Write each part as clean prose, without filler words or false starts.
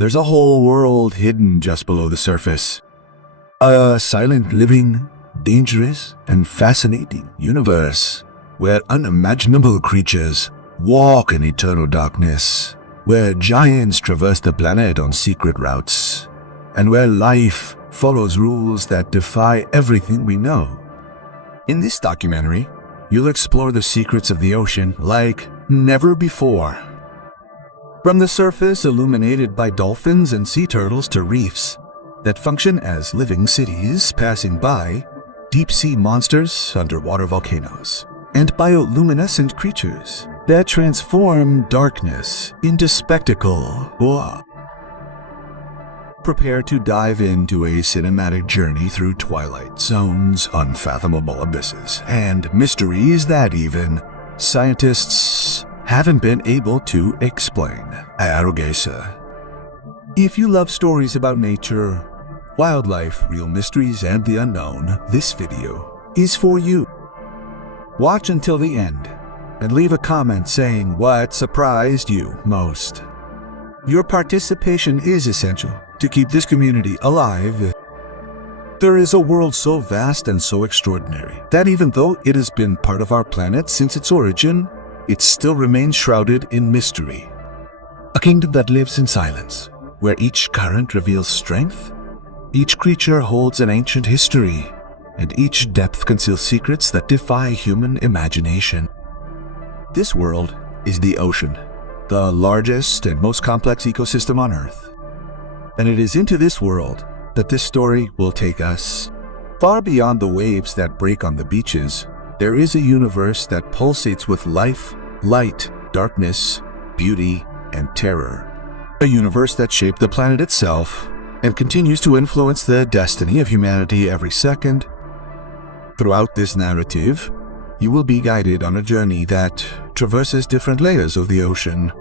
there's a whole world hidden just below the surface. A silent, living, dangerous, and fascinating universe where unimaginable creatures walk in eternal darkness, where giants traverse the planet on secret routes, and where life follows rules that defy everything we know. In this documentary, you'll explore the secrets of the ocean like never before. From the surface illuminated by dolphins and sea turtles to reefs that function as living cities passing by, deep-sea monsters, underwater volcanoes, and bioluminescent creatures that transform darkness into spectacle. Whoa. Prepare to dive into a cinematic journey through twilight zones, unfathomable abysses, and mysteries that even scientists haven't been able to explain. Arrogesa. If you love stories about nature, wildlife, real mysteries, and the unknown, this video is for you. Watch until the end and leave a comment saying what surprised you most. Your participation is essential to keep this community alive. There is a world so vast and so extraordinary that even though it has been part of our planet since its origin, it still remains shrouded in mystery. A kingdom that lives in silence, where each current reveals strength, each creature holds an ancient history, and each depth conceals secrets that defy human imagination. This world is the ocean, the largest and most complex ecosystem on Earth. And it is into this world that this story will take us. Far beyond the waves that break on the beaches, there is a universe that pulsates with life, light, darkness, beauty, and terror. A universe that shaped the planet itself and continues to influence the destiny of humanity every second. Throughout this narrative, you will be guided on a journey that traverses different layers of the ocean.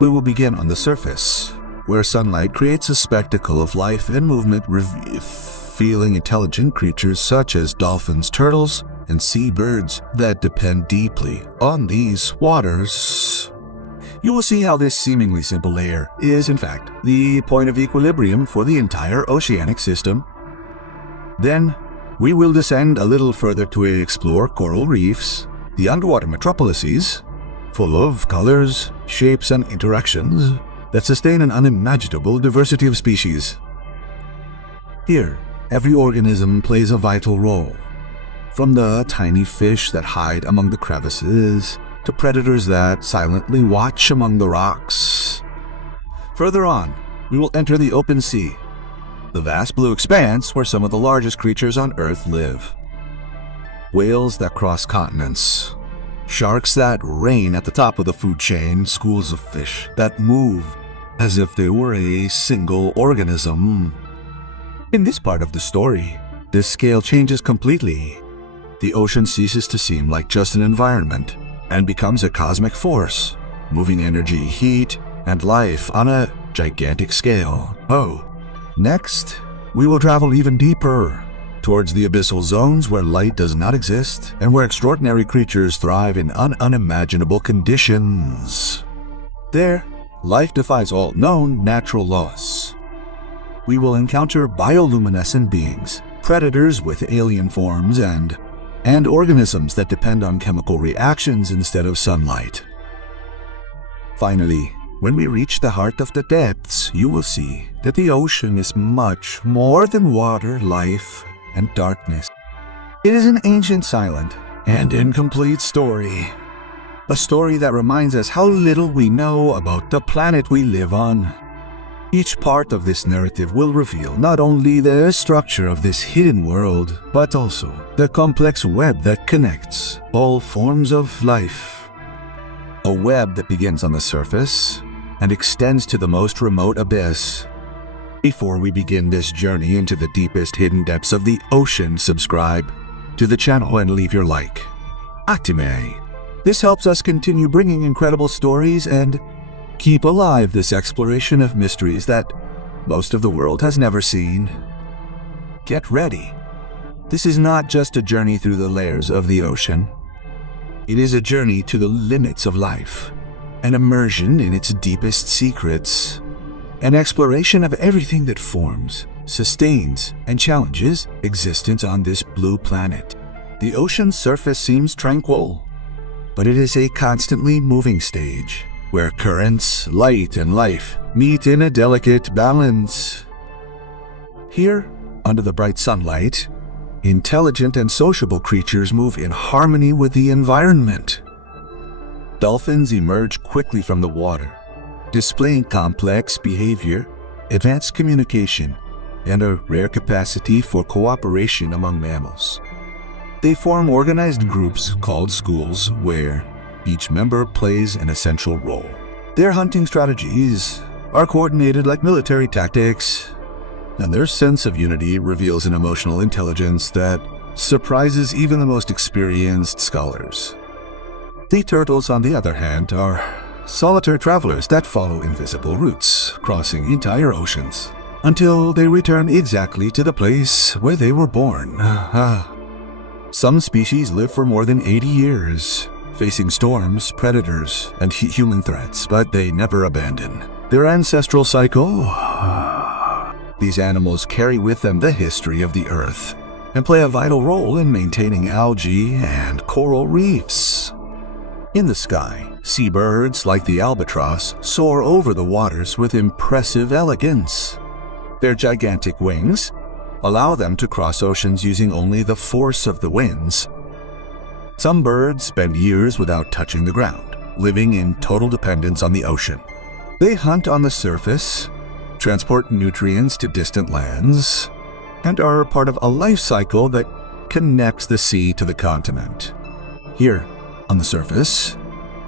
We will begin on the surface, where sunlight creates a spectacle of life and movement, revealing intelligent creatures such as dolphins, turtles, and seabirds that depend deeply on these waters. You will see how this seemingly simple layer is, in fact, the point of equilibrium for the entire oceanic system. Then, we will descend a little further to explore coral reefs, the underwater metropolises, full of colors, shapes, and interactions that sustain an unimaginable diversity of species. Here, every organism plays a vital role, from the tiny fish that hide among the crevices to predators that silently watch among the rocks. Further on, we will enter the open sea, the vast blue expanse where some of the largest creatures on Earth live. Whales that cross continents, sharks that reign at the top of the food chain, schools of fish that move as if they were a single organism. In this part of the story, this scale changes completely. The ocean ceases to seem like just an environment and becomes a cosmic force, moving energy, heat, and life on a gigantic scale. Next, we will travel even deeper, towards the abyssal zones where light does not exist and where extraordinary creatures thrive in unimaginable conditions. There, life defies all known natural laws. We will encounter bioluminescent beings, predators with alien forms, and organisms that depend on chemical reactions instead of sunlight. Finally, when we reach the heart of the depths, you will see that the ocean is much more than water, life, and darkness. It is an ancient, silent, and incomplete story. A story that reminds us how little we know about the planet we live on. Each part of this narrative will reveal not only the structure of this hidden world, but also the complex web that connects all forms of life. A web that begins on the surface and extends to the most remote abyss. Before we begin this journey into the deepest hidden depths of the ocean, subscribe to the channel and leave your like. Actime. This helps us continue bringing incredible stories and keep alive this exploration of mysteries that most of the world has never seen. Get ready. This is not just a journey through the layers of the ocean. It is a journey to the limits of life, an immersion in its deepest secrets. an exploration of everything that forms, sustains, and challenges existence on this blue planet. The ocean's surface seems tranquil, but it is a constantly moving stage where currents, light, and life meet in a delicate balance. Here, under the bright sunlight, intelligent and sociable creatures move in harmony with the environment. Dolphins emerge quickly from the water, displaying complex behavior, advanced communication, and a rare capacity for cooperation among mammals. They form organized groups called schools where each member plays an essential role. Their hunting strategies are coordinated like military tactics, and their sense of unity reveals an emotional intelligence that surprises even the most experienced scholars. Sea turtles, on the other hand, are solitary travelers that follow invisible routes, crossing entire oceans, until they return exactly to the place where they were born. Some species live for more than 80 years, facing storms, predators, and human threats, but they never abandon their ancestral cycle. These animals carry with them the history of the Earth and play a vital role in maintaining algae and coral reefs. In the sky, seabirds like the albatross soar over the waters with impressive elegance. Their gigantic wings allow them to cross oceans using only the force of the winds. Some birds spend years without touching the ground, living in total dependence on the ocean. They hunt on the surface, transport nutrients to distant lands, and are part of a life cycle that connects the sea to the continent. Here, on the surface,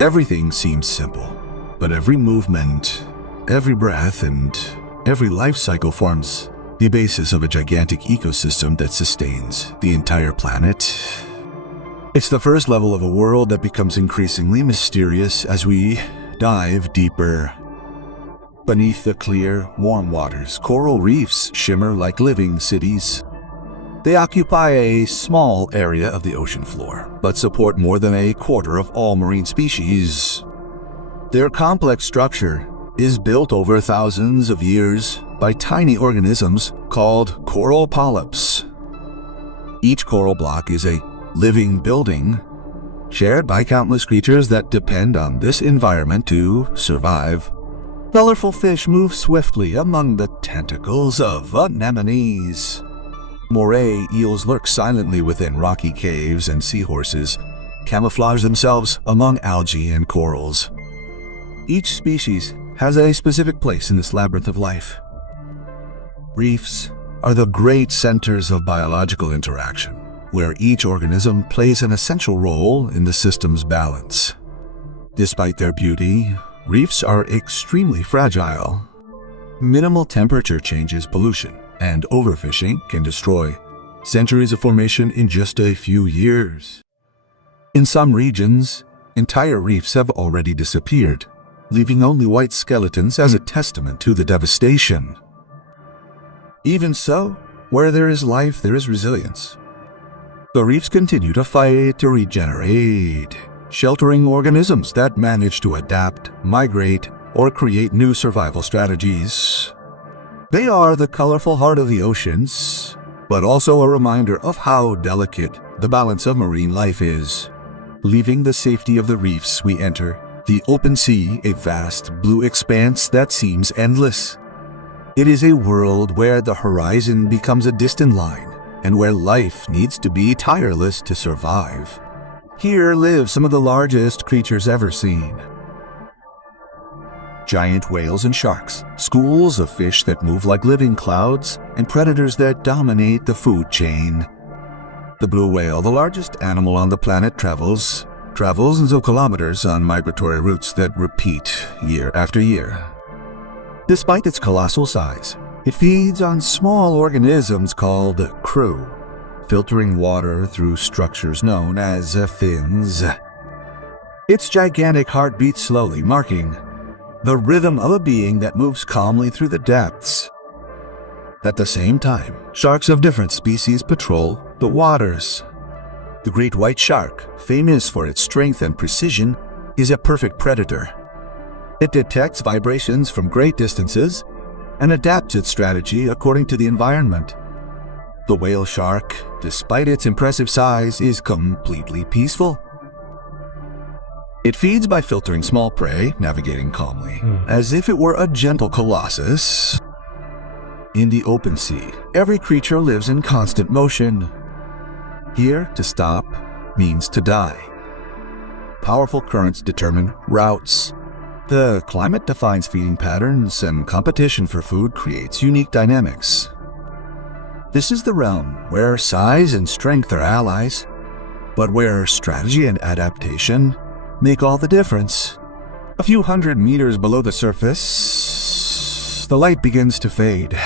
everything seems simple, but every movement, every breath, and every life cycle forms the basis of a gigantic ecosystem that sustains the entire planet. It's the first level of a world that becomes increasingly mysterious as we dive deeper. Beneath the clear, warm waters, coral reefs shimmer like living cities. They occupy a small area of the ocean floor, but support more than a quarter of all marine species. Their complex structure is built over thousands of years by tiny organisms called coral polyps. Each coral block is a living building, shared by countless creatures that depend on this environment to survive. Colorful fish move swiftly among the tentacles of anemones. Moray eels lurk silently within rocky caves, and seahorses camouflage themselves among algae and corals. Each species has a specific place in this labyrinth of life. Reefs are the great centers of biological interaction, where each organism plays an essential role in the system's balance. Despite their beauty, reefs are extremely fragile. Minimal temperature changes, pollution, and overfishing can destroy centuries of formation in just a few years. In some regions, entire reefs have already disappeared, leaving only white skeletons as a testament to the devastation. Even so, where there is life, there is resilience. The reefs continue to fight to regenerate, sheltering organisms that manage to adapt, migrate, or create new survival strategies. They are the colorful heart of the oceans, but also a reminder of how delicate the balance of marine life is. Leaving the safety of the reefs, we enter the open sea, a vast blue expanse that seems endless. It is a world where the horizon becomes a distant line, and where life needs to be tireless to survive. Here live some of the largest creatures ever seen. Giant whales and sharks, schools of fish that move like living clouds, and predators that dominate the food chain. The blue whale, the largest animal on the planet, travels thousands of kilometers on migratory routes that repeat year after year. Despite its colossal size, it feeds on small organisms called krill, filtering water through structures known as fins. Its gigantic heart beats slowly, marking the rhythm of a being that moves calmly through the depths. At the same time, sharks of different species patrol the waters. The great white shark, famous for its strength and precision, is a perfect predator. It detects vibrations from great distances and adapts its strategy according to the environment. The whale shark, despite its impressive size, is completely peaceful. It feeds by filtering small prey, navigating calmly, as if it were a gentle colossus. In the open sea, every creature lives in constant motion. Here, to stop means to die. Powerful currents determine routes. The climate defines feeding patterns, and competition for food creates unique dynamics. This is the realm where size and strength are allies, but where strategy and adaptation make all the difference. A few hundred meters below the surface, the light begins to fade.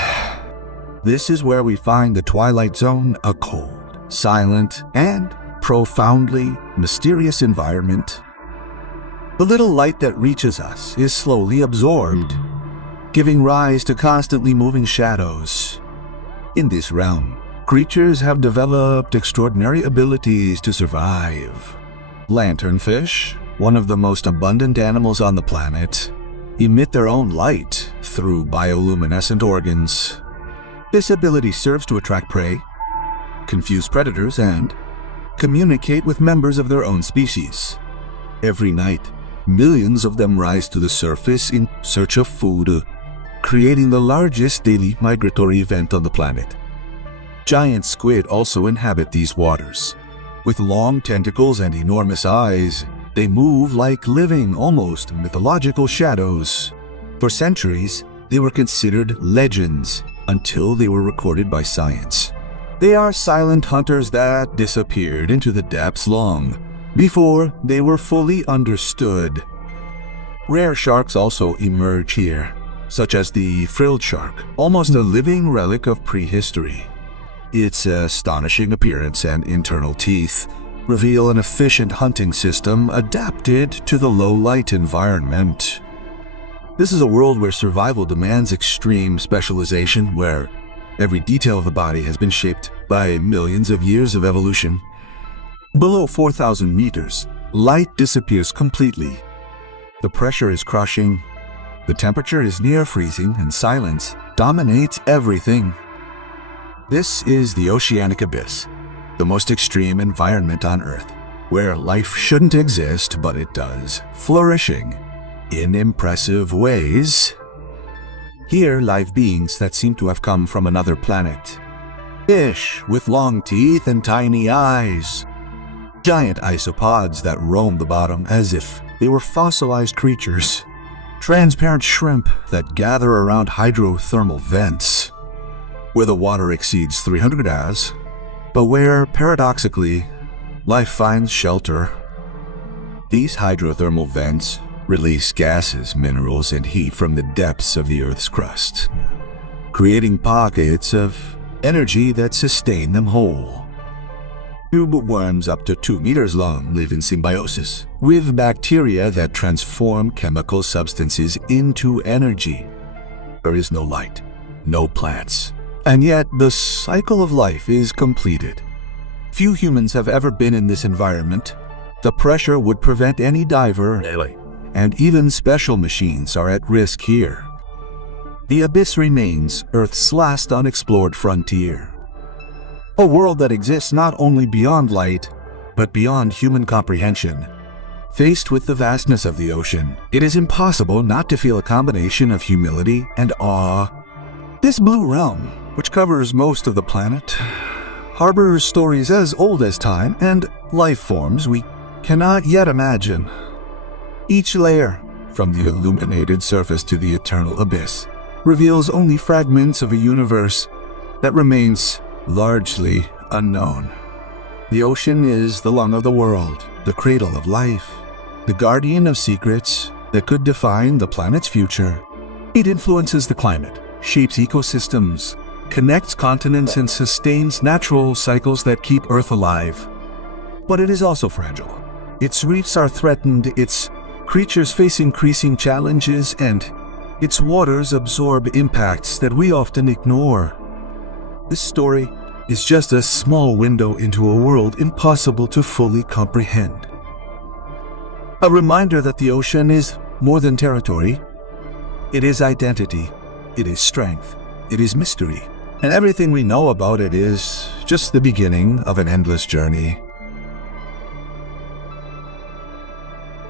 This is where we find the Twilight Zone, a cold, silent, and profoundly mysterious environment. The little light that reaches us is slowly absorbed, giving rise to constantly moving shadows. In this realm, creatures have developed extraordinary abilities to survive. Lanternfish, one of the most abundant animals on the planet, emit their own light through bioluminescent organs. This ability serves to attract prey, confuse predators, and communicate with members of their own species. Every night, millions of them rise to the surface in search of food, creating the largest daily migratory event on the planet. Giant squid also inhabit these waters. With long tentacles and enormous eyes, they move like living, almost mythological shadows. For centuries, they were considered legends until they were recorded by science. They are silent hunters that disappeared into the depths long before they were fully understood. Rare sharks also emerge here, such as the frilled shark, almost a living relic of prehistory. Its astonishing appearance and internal teeth reveal an efficient hunting system adapted to the low-light environment. This is a world where survival demands extreme specialization, where every detail of the body has been shaped by millions of years of evolution. Below 4,000 meters, light disappears completely. The pressure is crushing, the temperature is near freezing, and silence dominates everything. This is the oceanic abyss, the most extreme environment on Earth, where life shouldn't exist, but it does, flourishing in impressive ways. Here, live beings that seem to have come from another planet. Fish with long teeth and tiny eyes. Giant isopods that roam the bottom as if they were fossilized creatures. Transparent shrimp that gather around hydrothermal vents, where the water exceeds 300 as, but where, paradoxically, life finds shelter. These hydrothermal vents release gases, minerals, and heat from the depths of the Earth's crust, creating pockets of energy that sustain them whole. Tube worms up to 2 meters long live in symbiosis with bacteria that transform chemical substances into energy. There is no light, no plants, and yet the cycle of life is completed. Few humans have ever been in this environment. The pressure would prevent any diver, and even special machines are at risk here. The abyss remains Earth's last unexplored frontier. A world that exists not only beyond light, but beyond human comprehension. Faced with the vastness of the ocean, it is impossible not to feel a combination of humility and awe. This blue realm, which covers most of the planet, harbors stories as old as time and life forms we cannot yet imagine. Each layer, from the illuminated surface to the eternal abyss, reveals only fragments of a universe that remains largely unknown. The ocean is the lung of the world, the cradle of life, the guardian of secrets that could define the planet's future. It influences the climate, shapes ecosystems, connects continents, and sustains natural cycles that keep Earth alive. But it is also fragile. Its reefs are threatened, its creatures face increasing challenges, and its waters absorb impacts that we often ignore. This story is just a small window into a world impossible to fully comprehend. A reminder that the ocean is more than territory. It is identity, It is strength. It is mystery. And everything we know about it is just the beginning of an endless journey